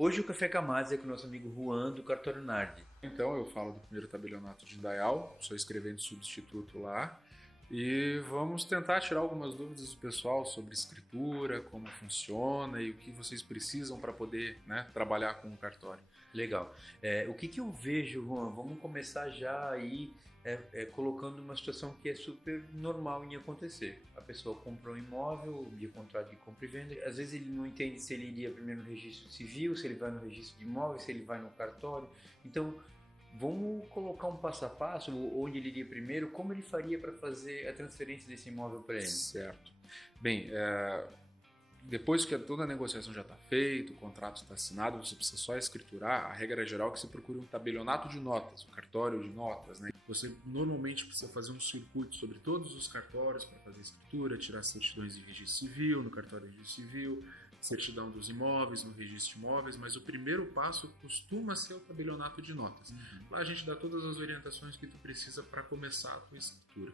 Hoje o Café Camaz é com o nosso amigo Juan do Cartório Nardi. Então, eu falo do primeiro tabelionato de Indaial, sou escrevente substituto lá, e vamos tentar tirar algumas dúvidas do pessoal sobre escritura, como funciona e o que vocês precisam para poder, né, trabalhar com o cartório. Legal. O que eu vejo, Juan? Vamos começar já aí colocando uma situação que é super normal em acontecer. A pessoa compra um imóvel de contrato de compra e venda. Às vezes ele não entende se ele iria primeiro no registro civil, se ele vai no registro de imóveis, se ele vai no cartório. Então, vamos colocar um passo a passo, onde ele iria primeiro, como ele faria para fazer a transferência desse imóvel para ele. Certo. Bem, depois que toda a negociação já está feita, o contrato está assinado, você precisa só escriturar. A regra geral é que você procure um tabelionato de notas, um cartório de notas, né? Você normalmente precisa fazer um circuito sobre todos os cartórios para fazer escritura, tirar certidões de registro civil, no cartório de registro civil, certidão dos imóveis, no registro de imóveis, mas o primeiro passo costuma ser o tabelionato de notas. Lá a gente dá todas as orientações que tu precisa para começar a tua escritura.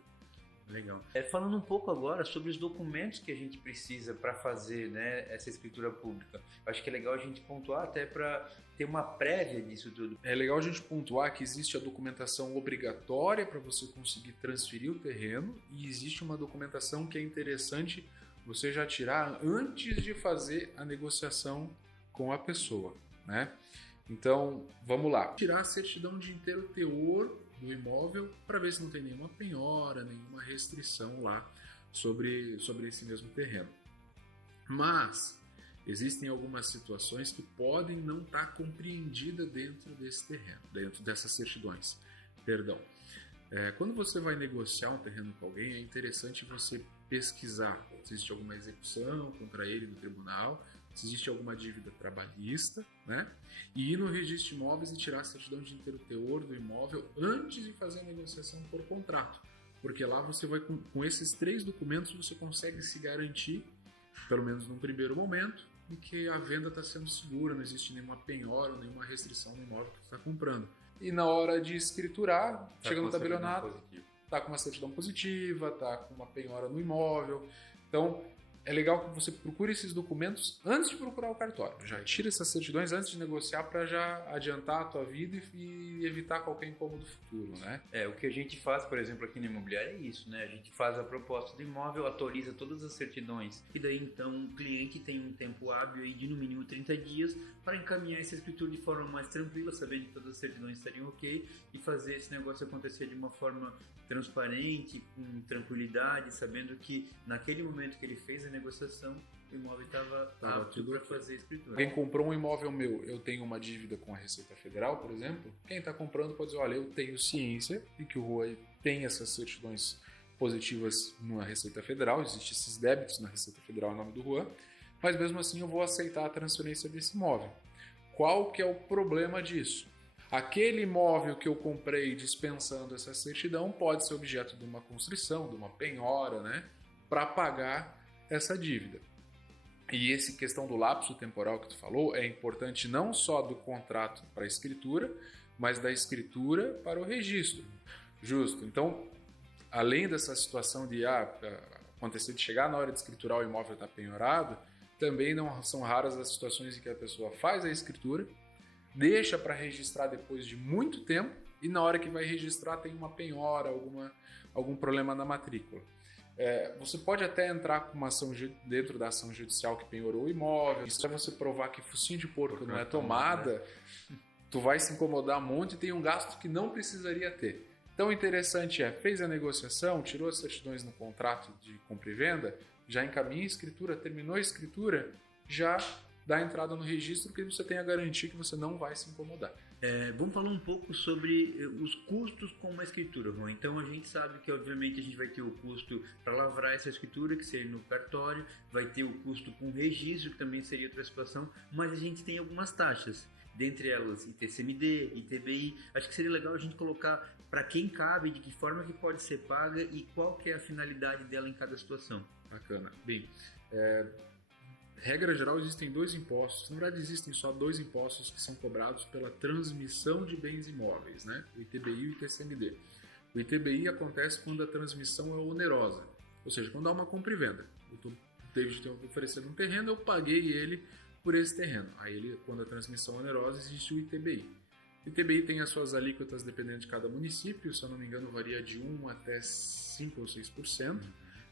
Legal. Falando um pouco agora sobre os documentos que a gente precisa para fazer, né, essa escritura pública. Eu acho que é legal a gente pontuar até para ter uma prévia disso tudo. É legal a gente pontuar que existe a documentação obrigatória para você conseguir transferir o terreno e existe uma documentação que é interessante você já tirar antes de fazer a negociação com a pessoa, né? Então, vamos lá. Tirar a certidão de inteiro teor do imóvel para ver se não tem nenhuma penhora, nenhuma restrição lá sobre esse mesmo terreno. Mas existem algumas situações que podem não estar compreendidas dentro desse terreno, dentro dessas certidões. Perdão. Quando você vai negociar um terreno com alguém, é interessante você pesquisar se existe alguma execução contra ele no tribunal, se existe alguma dívida trabalhista, né? E ir no registro de imóveis e tirar a certidão de inteiro teor do imóvel antes de fazer a negociação por contrato. Porque lá você vai, com esses 3 documentos, você consegue se garantir, pelo menos num primeiro momento, de que a venda está sendo segura, não existe nenhuma penhora ou nenhuma restrição no imóvel que você está comprando. E na hora de escriturar, chega no tabelionato, está com uma certidão positiva, está com uma penhora no imóvel. Então, é legal que você procure esses documentos antes de procurar o cartório. Já tira essas certidões antes de negociar para já adiantar a tua vida e evitar qualquer incômodo futuro, né? O que a gente faz, por exemplo, aqui na imobiliária é isso, né? A gente faz a proposta do imóvel, atualiza todas as certidões e daí então o cliente tem um tempo hábil aí de no mínimo 30 dias para encaminhar essa escritura de forma mais tranquila, sabendo que todas as certidões estariam ok e fazer esse negócio acontecer de uma forma transparente, com tranquilidade, sabendo que naquele momento que ele fez a negociação, o imóvel estava apto para fazer a escritura. Quem comprou um imóvel meu, eu tenho uma dívida com a Receita Federal, por exemplo, quem está comprando pode dizer, olha, eu tenho ciência de que o Rui tem essas certidões positivas na Receita Federal, existem esses débitos na Receita Federal em nome do Juan, mas mesmo assim eu vou aceitar a transferência desse imóvel. Qual que é o problema disso? Aquele imóvel que eu comprei dispensando essa certidão pode ser objeto de uma constrição, de uma penhora, né, para pagar essa dívida. E essa questão do lapso temporal que tu falou é importante não só do contrato para a escritura, mas da escritura para o registro. Justo. Então, além dessa situação de acontecer de chegar na hora de escriturar o imóvel está penhorado, também não são raras as situações em que a pessoa faz a escritura, deixa para registrar depois de muito tempo e na hora que vai registrar tem uma penhora, algum problema na matrícula. Você pode até entrar com uma ação dentro da ação judicial que penhorou o imóvel. Se você provar que focinho de porco não é tomada, tu vai se incomodar um monte e tem um gasto que não precisaria ter. Então o interessante fez a negociação, tirou as certidões no contrato de compra e venda, já encaminha a escritura, terminou a escritura, já dá entrada no registro que você tem a garantia que você não vai se incomodar. Vamos falar um pouco sobre os custos com uma escritura, Juan. Então a gente sabe que obviamente a gente vai ter o custo para lavrar essa escritura, que seria no cartório, vai ter o custo com registro, que também seria outra situação, mas a gente tem algumas taxas, dentre elas ITCMD, ITBI. Acho que seria legal a gente colocar para quem cabe, de que forma que pode ser paga e qual que é a finalidade dela em cada situação. Bacana. Bem, regra geral, existem 2 impostos. Na verdade, existem só 2 impostos que são cobrados pela transmissão de bens imóveis, né? O ITBI e o ITCMD. O ITBI acontece quando a transmissão é onerosa, ou seja, quando há uma compra e venda. O David tem oferecido um terreno, eu paguei ele por esse terreno. Aí, quando a transmissão é onerosa, existe o ITBI. O ITBI tem as suas alíquotas dependendo de cada município, se eu não me engano varia de 1 até 5 ou 6%,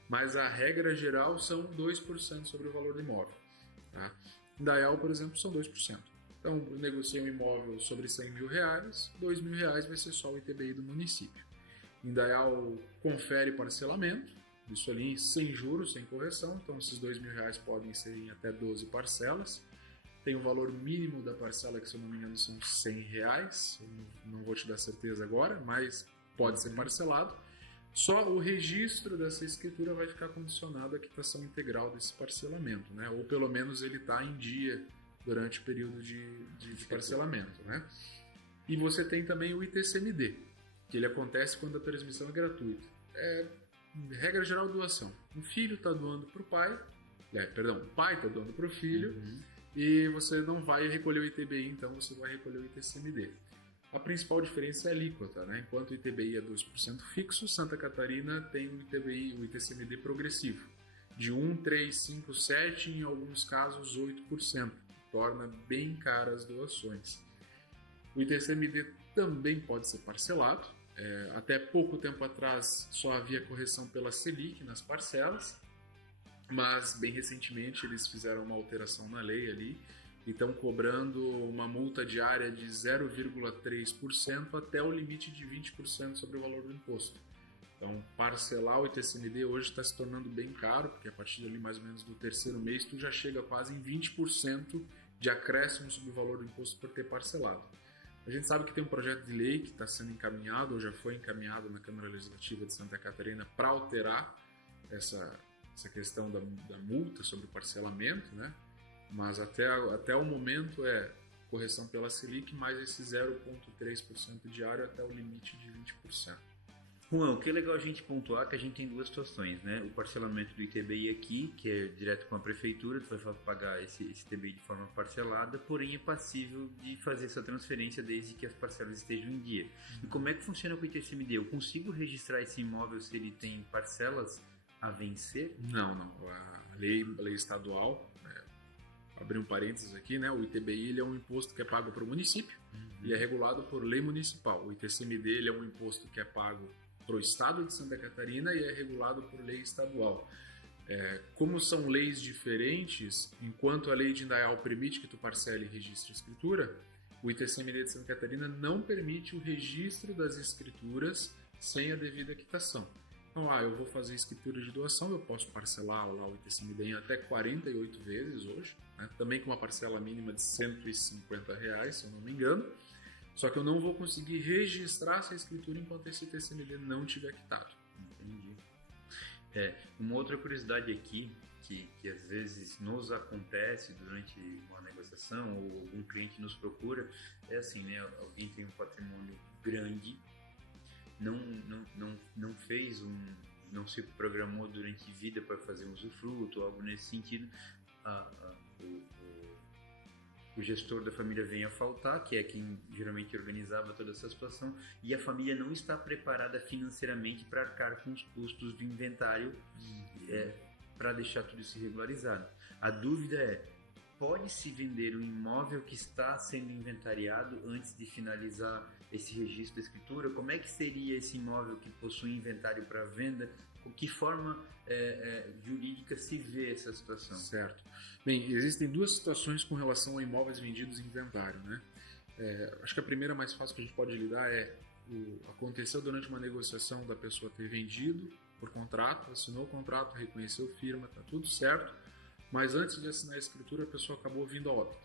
mas a regra geral são 2% sobre o valor do imóvel. Tá? Em Dayal, por exemplo, são 2%. Então, eu negociei um imóvel sobre R$100 mil, R$2.000 vai ser só o ITBI do município. Em Dayal, confere parcelamento, isso ali sem juros, sem correção, então esses R$2.000 podem ser em até 12 parcelas. Tem o valor mínimo da parcela, que se eu não me engano são R$100, eu não vou te dar certeza agora, mas pode ser parcelado. Só o registro dessa escritura vai ficar condicionado à quitação integral desse parcelamento, né? Ou pelo menos ele está em dia durante o período de parcelamento, né? E você tem também o ITCMD, que ele acontece quando a transmissão é gratuita. Regra geral, doação. Um filho está doando para o pai, o pai está doando para o filho, e você não vai recolher o ITBI, então você vai recolher o ITCMD. A principal diferença é a alíquota, né? Enquanto o ITBI é 2% fixo, Santa Catarina tem o ITBI, o ITCMD progressivo, de 1, 3, 5, 7, em alguns casos 8%, torna bem caras as doações. O ITCMD também pode ser parcelado. Até pouco tempo atrás só havia correção pela Selic nas parcelas, mas bem recentemente eles fizeram uma alteração na lei ali e estão cobrando uma multa diária de 0,3% até o limite de 20% sobre o valor do imposto. Então, parcelar o ITCMD hoje está se tornando bem caro, porque a partir ali mais ou menos do terceiro mês tu já chega quase em 20% de acréscimo sobre o valor do imposto por ter parcelado. A gente sabe que tem um projeto de lei que está sendo encaminhado, ou já foi encaminhado na Câmara Legislativa de Santa Catarina para alterar essa questão da multa sobre o parcelamento, né? Mas até o momento correção pela Selic mais esse 0,3% diário até o limite de 20%. Juan, o que é legal a gente pontuar é que a gente tem duas situações, né? O parcelamento do ITBI aqui, que é direto com a prefeitura, tu vai pagar esse ITBI de forma parcelada, porém é passível de fazer essa transferência desde que as parcelas estejam em dia. E como é que funciona com o ITCMD? Eu consigo registrar esse imóvel se ele tem parcelas a vencer? Não. A lei estadual, abrir um parênteses aqui, né? O ITBI ele é um imposto que é pago para o município e é regulado por lei municipal. O ITCMD ele é um imposto que é pago para o estado de Santa Catarina e é regulado por lei estadual. Como são leis diferentes, enquanto a lei de Indaial permite que tu parcele e registre a escritura, o ITCMD de Santa Catarina não permite o registro das escrituras sem a devida quitação. Então, eu vou fazer escritura de doação, eu posso parcelar lá o ITCMD em até 48 vezes hoje, né? Também com uma parcela mínima de R$150, se eu não me engano. Só que eu não vou conseguir registrar essa escritura enquanto esse ITCMD não tiver quitado. Entendi. Uma outra curiosidade aqui, que às vezes nos acontece durante uma negociação ou algum cliente nos procura, é assim, né? Alguém tem um patrimônio grande, não fez não se programou durante vida para fazer um usufruto ou algo nesse sentido, o gestor da família vem a faltar, que é quem geralmente organizava toda essa situação, e a família não está preparada financeiramente para arcar com os custos do inventário para deixar tudo isso regularizado. A dúvida é, pode-se vender um imóvel que está sendo inventariado antes de finalizar esse registro da escritura? Como é que seria esse imóvel que possui inventário para venda? De que forma jurídica se vê essa situação? Certo. Bem, existem duas situações com relação a imóveis vendidos em inventário, né? Acho que a primeira mais fácil que a gente pode lidar aconteceu durante uma negociação da pessoa ter vendido por contrato, assinou o contrato, reconheceu firma, está tudo certo, mas antes de assinar a escritura a pessoa acabou vindo a óbito.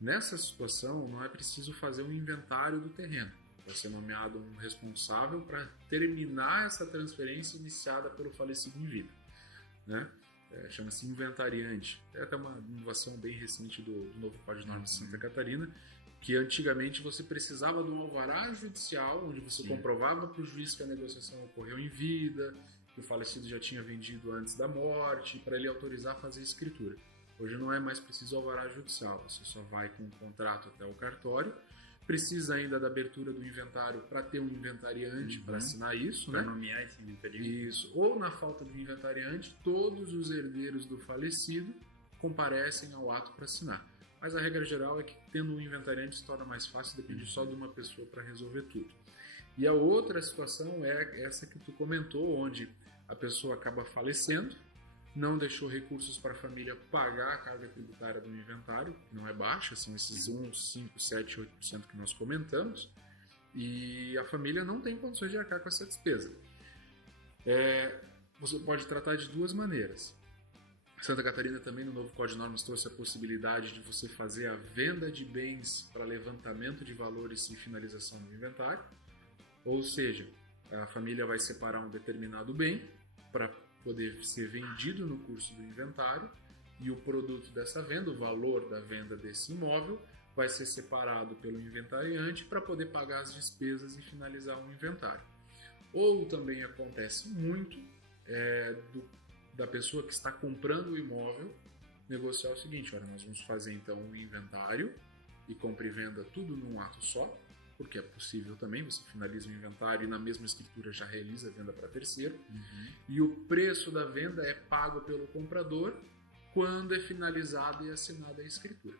Nessa situação não é preciso fazer um inventário do terreno. Vai ser nomeado um responsável para terminar essa transferência iniciada pelo falecido em vida, né? Chama-se inventariante. É até uma inovação bem recente do novo Código de Normas de Santa Catarina, que antigamente você precisava de um alvará judicial, onde você comprovava para o juiz que a negociação ocorreu em vida, que o falecido já tinha vendido antes da morte, para ele autorizar a fazer a escritura. Hoje não é mais preciso alvará judicial, você só vai com o contrato até o cartório. Precisa ainda da abertura do inventário para ter um inventariante para assinar isso, para né? nomear esse inventariante. Isso. Ou, na falta do inventariante, todos os herdeiros do falecido comparecem ao ato para assinar. mas a regra geral é que tendo um inventariante se torna mais fácil, depende só de uma pessoa para resolver tudo. E a outra situação é essa que tu comentou, onde a pessoa acaba falecendo, não deixou recursos para a família pagar a carga tributária do inventário, que não é baixa, são esses 1, 5, 7, 8% que nós comentamos, e a família não tem condições de arcar com essa despesa. Você pode tratar de duas maneiras. Santa Catarina também, no novo Código de Normas, trouxe a possibilidade de você fazer a venda de bens para levantamento de valores e finalização do inventário. Ou seja, a família vai separar um determinado bem para poder ser vendido no curso do inventário e o produto dessa venda, o valor da venda desse imóvel, vai ser separado pelo inventariante para poder pagar as despesas e finalizar o inventário. Ou também acontece muito da pessoa que está comprando o imóvel negociar o seguinte: olha, nós vamos fazer então um inventário e compra e venda tudo num ato só, porque é possível também, você finaliza o inventário e na mesma escritura já realiza a venda para terceiro, e o preço da venda é pago pelo comprador quando é finalizada e assinada a escritura.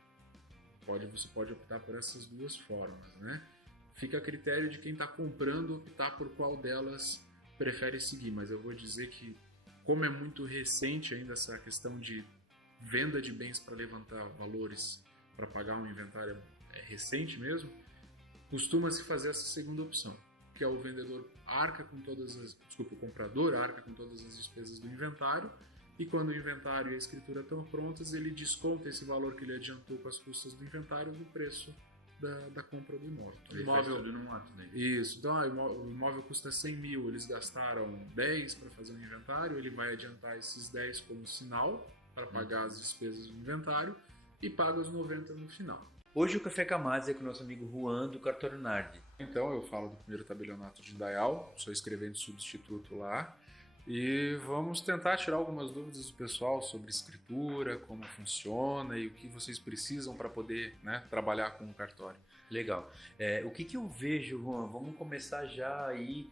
Você pode optar por essas duas formas, né? Fica a critério de quem está comprando optar por qual delas prefere seguir, mas eu vou dizer que, como é muito recente ainda essa questão de venda de bens para levantar valores para pagar um inventário, é recente mesmo, costuma-se fazer essa segunda opção, que é o vendedor o comprador arca com todas as despesas do inventário, e quando o inventário e a escritura estão prontas, ele desconta esse valor que ele adiantou com as custas do inventário do preço da compra do imóvel. Ele faz tudo num ato, né? Isso, então o imóvel custa 100 mil, eles gastaram 10 para fazer o inventário, ele vai adiantar esses 10 como sinal para pagar as despesas do inventário e paga os 90 no final. Hoje o Café Camaz é com o nosso amigo Juan do Cartório Nardi. Então eu falo do primeiro tabelionato de Indaial, sou escrevente substituto lá, e vamos tentar tirar algumas dúvidas do pessoal sobre escritura, como funciona e o que vocês precisam para poder, né, trabalhar com o cartório. Legal. O que eu vejo, Juan? Vamos começar já aí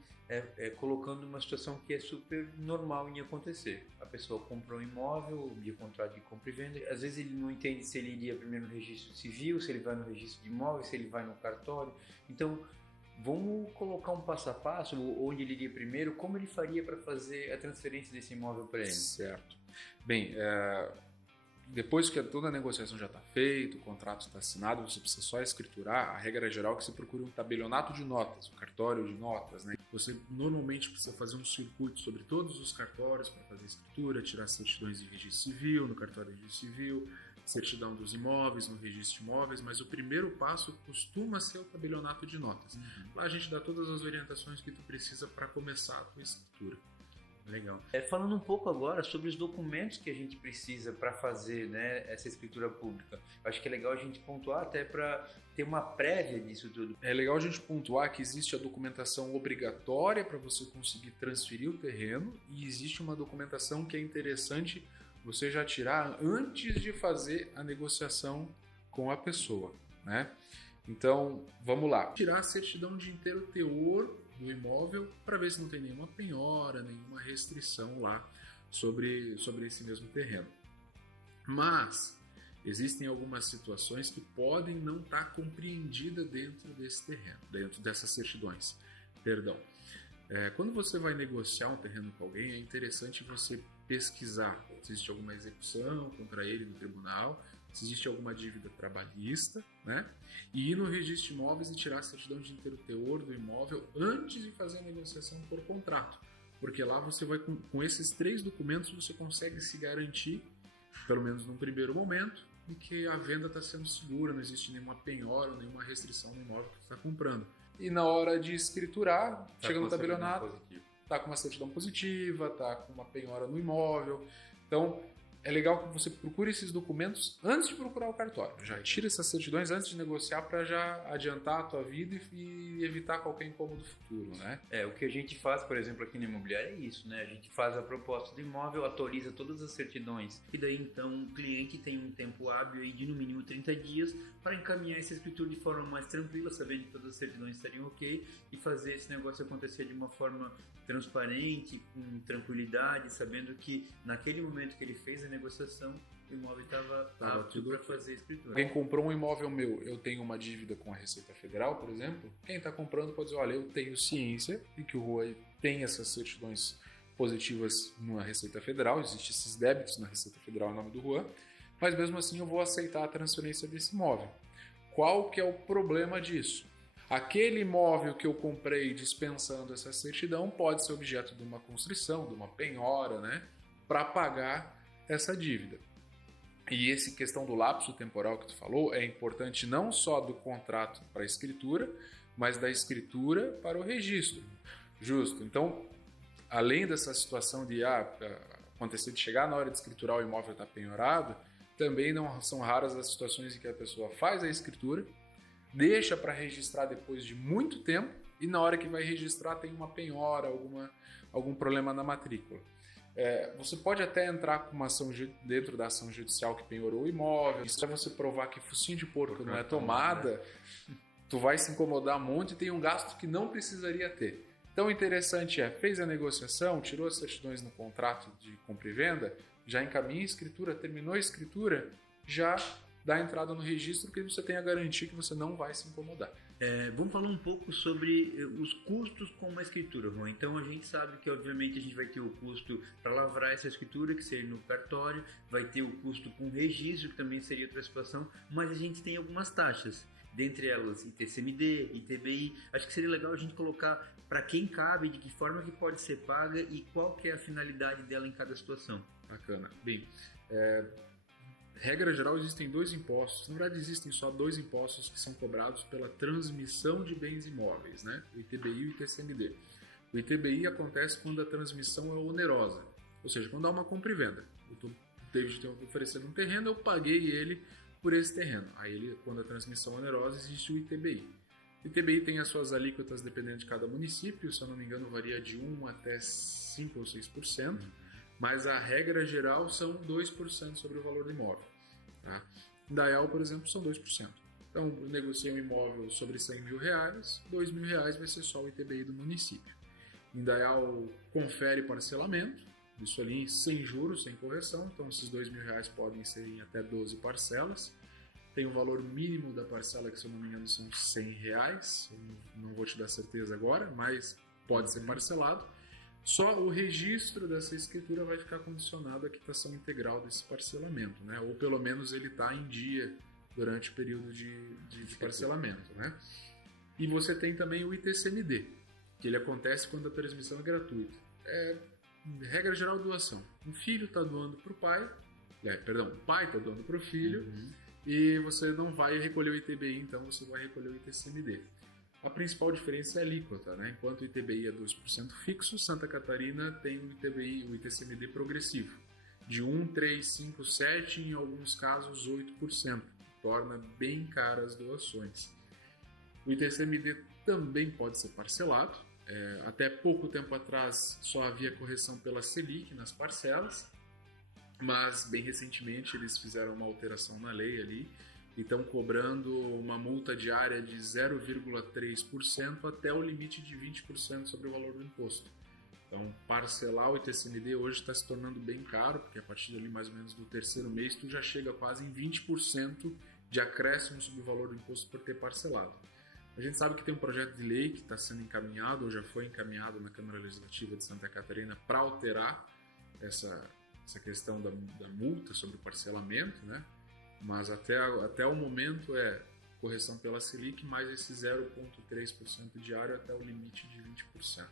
colocando uma situação que é super normal em acontecer. A pessoa compra um imóvel, de contrato de compra e venda, às vezes ele não entende se ele iria primeiro no registro civil, se ele vai no registro de imóveis, se ele vai no cartório. Então, vamos colocar um passo a passo, onde ele iria primeiro, como ele faria para fazer a transferência desse imóvel para ele. Certo. Bem, depois que toda a negociação já está feita, o contrato está assinado, você precisa só escriturar. A regra geral é que você procure um tabelionato de notas, um cartório de notas, né? Você normalmente precisa fazer um circuito sobre todos os cartórios para fazer escritura, tirar certidões em registro civil, no cartório de registro civil, certidão dos imóveis, no registro de imóveis, mas o primeiro passo costuma ser o tabelionato de notas. Lá a gente dá todas as orientações que tu precisa para começar a tua escritura. Legal. Falando um pouco agora sobre os documentos que a gente precisa para fazer, né, essa escritura pública. Eu acho que é legal a gente pontuar até para ter uma prévia disso tudo. É legal a gente pontuar que existe a documentação obrigatória para você conseguir transferir o terreno e existe uma documentação que é interessante você já tirar antes de fazer a negociação com a pessoa, né? Então, vamos lá. Tirar a certidão de inteiro teor do imóvel para ver se não tem nenhuma penhora, nenhuma restrição lá sobre esse mesmo terreno. Mas existem algumas situações que podem não estar compreendidas dentro desse terreno, dentro dessas certidões. Perdão. Quando você vai negociar um terreno com alguém, é interessante você pesquisar se existe alguma execução contra ele no tribunal, se existe alguma dívida trabalhista, né? E ir no registro de imóveis e tirar a certidão de inteiro teor do imóvel antes de fazer a negociação por contrato. Porque lá você vai, com esses 3 documentos, você consegue se garantir, pelo menos num primeiro momento, de que a venda está sendo segura, não existe nenhuma penhora, nenhuma restrição no imóvel que você está comprando. E na hora de escriturar, chega no tabelionato, está com uma certidão positiva, está com uma penhora no imóvel. Então, é legal que você procure esses documentos antes de procurar o cartório. Já tira essas certidões antes de negociar para já adiantar a tua vida e evitar qualquer incômodo futuro, né? O que a gente faz, por exemplo, aqui na imobiliária é isso, né? A gente faz a proposta do imóvel, atualiza todas as certidões e daí então o cliente tem um tempo hábil aí de no mínimo 30 dias para encaminhar essa escritura de forma mais tranquila, sabendo que todas as certidões estariam ok e fazer esse negócio acontecer de uma forma transparente, com tranquilidade, sabendo que naquele momento que ele fez a negociação, o imóvel estava Tava apto tudo para ok. fazer a escritura. Alguém comprou um imóvel meu, eu tenho uma dívida com a Receita Federal, por exemplo. Quem está comprando pode dizer, olha, eu tenho ciência de que o Rua tem essas certidões positivas na Receita Federal, existem esses débitos na Receita Federal em nome do Rua, mas mesmo assim eu vou aceitar a transferência desse imóvel. Qual que é o problema disso? Aquele imóvel que eu comprei dispensando essa certidão pode ser objeto de uma constrição, de uma penhora, né, para pagar essa dívida. E essa questão do lapso temporal que tu falou é importante não só do contrato para a escritura, mas da escritura para o registro. Justo. Então, além dessa situação de acontecer de chegar na hora de escriturar o imóvel está penhorado, também não são raras as situações em que a pessoa faz a escritura, deixa para registrar depois de muito tempo e na hora que vai registrar tem uma penhora, algum problema na matrícula. Você pode até entrar com uma ação dentro da ação judicial que penhorou o imóvel, e se você provar que focinho de porco não é tomada, tu vai se incomodar um monte e tem um gasto que não precisaria ter. Então o interessante fez a negociação, tirou as certidões no contrato de compra e venda, já encaminha a escritura, terminou a escritura, já dá entrada no registro que você tem a garantia que você não vai se incomodar. Vamos falar um pouco sobre os custos com uma escritura, Juan. Então a gente sabe que obviamente a gente vai ter o custo para lavrar essa escritura, que seria no cartório, vai ter o custo com registro, que também seria outra situação, mas a gente tem algumas taxas, dentre elas ITCMD, ITBI. Acho que seria legal a gente colocar para quem cabe, de que forma que pode ser paga e qual que é a finalidade dela em cada situação. Bacana. Bem, regra geral, existem dois impostos. Na verdade, existem só dois impostos que são cobrados pela transmissão de bens imóveis, né? O ITBI e o ITCMD. O ITBI acontece quando a transmissão é onerosa, ou seja, quando há uma compra e venda. O David tem oferecendo um terreno, eu paguei ele por esse terreno. Aí, quando a transmissão é onerosa, existe o ITBI. O ITBI tem as suas alíquotas dependendo de cada município, se eu não me engano, varia de 1 até 5 ou 6%. Mas a regra geral são 2% sobre o valor do imóvel. Tá? Em Dayal, por exemplo, são 2%. Então, eu negociei um imóvel sobre R$100 mil, R$2.000 vai ser só o ITBI do município. Em Dayal, confere parcelamento, isso ali sem juros, sem correção, então esses R$2.000 podem ser em até 12 parcelas. Tem o valor mínimo da parcela, que se eu não me engano são R$100, eu não vou te dar certeza agora, mas pode ser parcelado. Só o registro dessa escritura vai ficar condicionado à quitação integral desse parcelamento, né? Ou pelo menos ele está em dia durante o período de parcelamento, né? E você tem também o ITCMD, que ele acontece quando a transmissão é gratuita. Regra geral, doação. Um filho está doando para o pai, o pai está doando para o filho, e você não vai recolher o ITBI, então você vai recolher o ITCMD. A principal diferença é a alíquota, né? Enquanto o ITBI é 2% fixo, Santa Catarina tem o ITCMD progressivo, de 1, 3, 5, 7 e em alguns casos 8%, torna bem caras as doações. O ITCMD também pode ser parcelado, até pouco tempo atrás só havia correção pela Selic nas parcelas, mas bem recentemente eles fizeram uma alteração na lei ali, e estão cobrando uma multa diária de 0,3% até o limite de 20% sobre o valor do imposto. Então, parcelar o ITCMD hoje está se tornando bem caro, porque a partir ali mais ou menos do terceiro mês tu já chega quase em 20% de acréscimo sobre o valor do imposto por ter parcelado. A gente sabe que tem um projeto de lei que está sendo encaminhado, ou já foi encaminhado na Câmara Legislativa de Santa Catarina para alterar essa questão da multa sobre o parcelamento, né? Mas até o momento correção pela Selic mais esse 0,3% diário até o limite de 20%.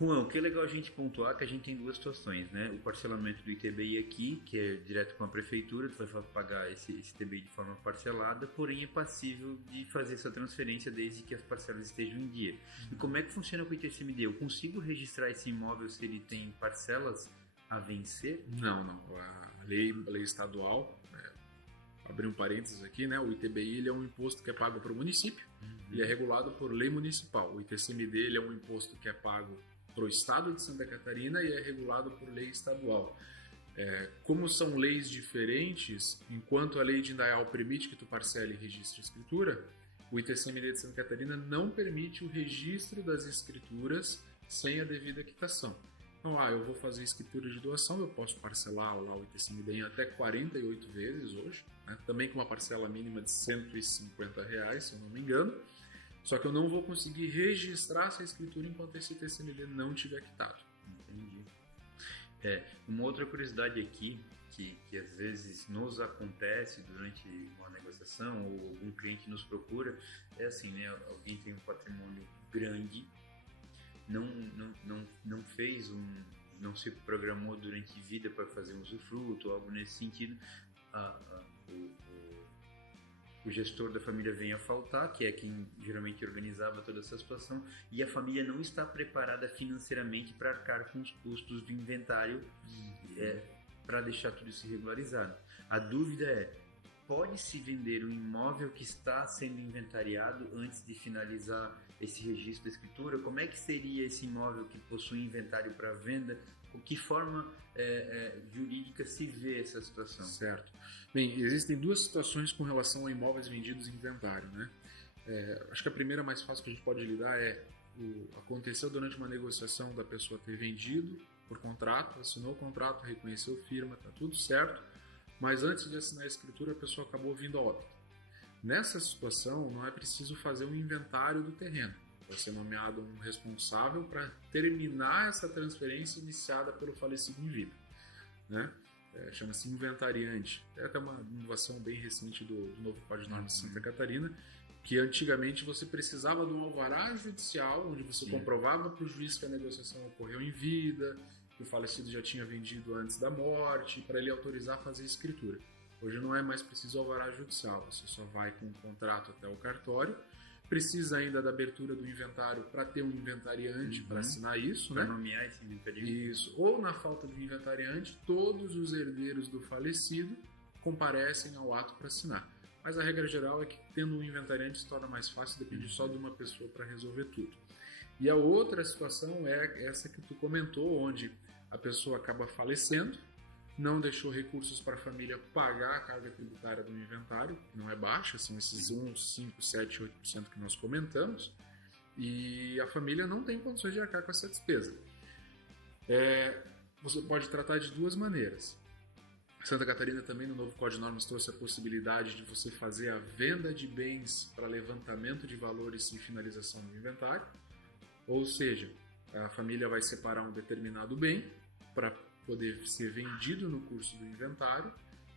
Juan, o que é legal a gente pontuar é que a gente tem duas situações, né? O parcelamento do ITBI aqui, que é direto com a prefeitura, tu vai pagar esse ITBI de forma parcelada, porém é passível de fazer essa transferência desde que as parcelas estejam em dia. E como é que funciona com o ITCMD? Eu consigo registrar esse imóvel se ele tem parcelas a vencer? Não. A lei estadual, abrir um parênteses aqui, né? O ITBI ele é um imposto que é pago para o município, ele é regulado por lei municipal. O ITCMD ele é um imposto que é pago para o estado de Santa Catarina e é regulado por lei estadual. Como são leis diferentes, enquanto a lei de Indaial permite que tu parcele e registre a escritura, o ITCMD de Santa Catarina não permite o registro das escrituras sem a devida quitação. Então, eu vou fazer escritura de doação, eu posso parcelar lá o ITCMD em até 48 vezes hoje, né? Também com uma parcela mínima de R$150, se eu não me engano. Só que eu não vou conseguir registrar essa escritura enquanto esse ITCMD não estiver quitado. Entendi. Uma outra curiosidade aqui, que às vezes nos acontece durante uma negociação ou algum cliente nos procura, é assim, né? Alguém tem um patrimônio grande, não fez não se programou durante vida para fazer um usufruto ou algo nesse sentido, o gestor da família vem a faltar, que é quem geralmente organizava toda essa situação, e a família não está preparada financeiramente para arcar com os custos do inventário para deixar tudo isso regularizado. A dúvida é, pode-se vender um imóvel que está sendo inventariado antes de finalizar esse registro da escritura? Como é que seria esse imóvel que possui inventário para venda? De que forma jurídica se vê essa situação? Certo. Bem, existem duas situações com relação a imóveis vendidos em inventário, né? Acho que a primeira mais fácil que a gente pode lidar aconteceu durante uma negociação da pessoa ter vendido por contrato, assinou o contrato, reconheceu firma, está tudo certo, mas antes de assinar a escritura a pessoa acabou vindo a óbito. Nessa situação não é preciso fazer um inventário do terreno. Vai ser nomeado um responsável para terminar essa transferência iniciada pelo falecido em vida, né? Chama-se inventariante. É até uma inovação bem recente do novo Código de Normas de Santa Catarina, que antigamente você precisava de um alvará judicial, onde você comprovava para o juiz que a negociação ocorreu em vida, que o falecido já tinha vendido antes da morte, para ele autorizar a fazer a escritura. Hoje não é mais preciso alvará judicial, você só vai com o contrato até o cartório. Precisa ainda da abertura do inventário para ter um inventariante para assinar isso, né? Para nomear esse inventariante. Isso. Ou, na falta de inventariante, todos os herdeiros do falecido comparecem ao ato para assinar. Mas a regra geral é que, tendo um inventariante, se torna mais fácil, depende só de uma pessoa para resolver tudo. E a outra situação é essa que tu comentou, onde a pessoa acaba falecendo, não deixou recursos para a família pagar a carga tributária do inventário, que não é baixa, são esses 1, 5, 7, 8% que nós comentamos, e a família não tem condições de arcar com essa despesa. Você pode tratar de duas maneiras. Santa Catarina também, no novo Código de Normas, trouxe a possibilidade de você fazer a venda de bens para levantamento de valores e finalização do inventário, ou seja, a família vai separar um determinado bem para poder ser vendido no curso do inventário,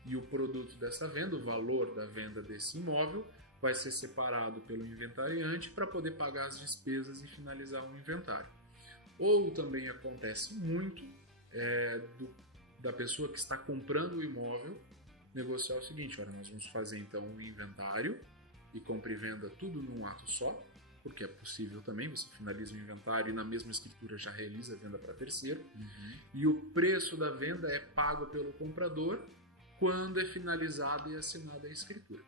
e o produto dessa venda, o valor da venda desse imóvel, vai ser separado pelo inventariante para poder pagar as despesas e finalizar o inventário. Ou também acontece muito da pessoa que está comprando o imóvel negociar o seguinte: olha, nós vamos fazer então um inventário e compra e venda tudo num ato só, porque é possível também, você finaliza o inventário e na mesma escritura já realiza a venda para terceiro, e o preço da venda é pago pelo comprador quando é finalizada e assinada a escritura.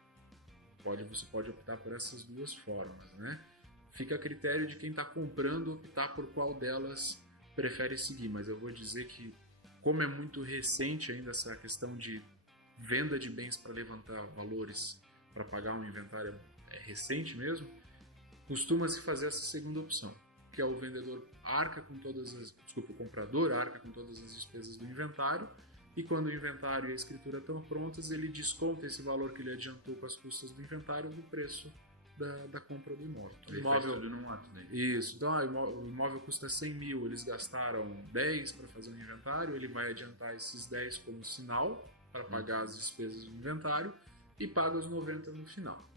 Você pode optar por essas duas formas, né? Fica a critério de quem está comprando optar por qual delas prefere seguir, mas eu vou dizer que, como é muito recente ainda essa questão de venda de bens para levantar valores para pagar um inventário, é recente mesmo, costuma-se fazer essa segunda opção, que é o vendedor o comprador arca com todas as despesas do inventário, e quando o inventário e a escritura estão prontas, ele desconta esse valor que ele adiantou com as custas do inventário do preço da compra do imóvel. Ele faz tudo num ato, né? Isso. Então, o imóvel custa 100 mil, eles gastaram 10 para fazer o inventário, ele vai adiantar esses 10 como sinal para pagar as despesas do inventário e paga os 90 no final.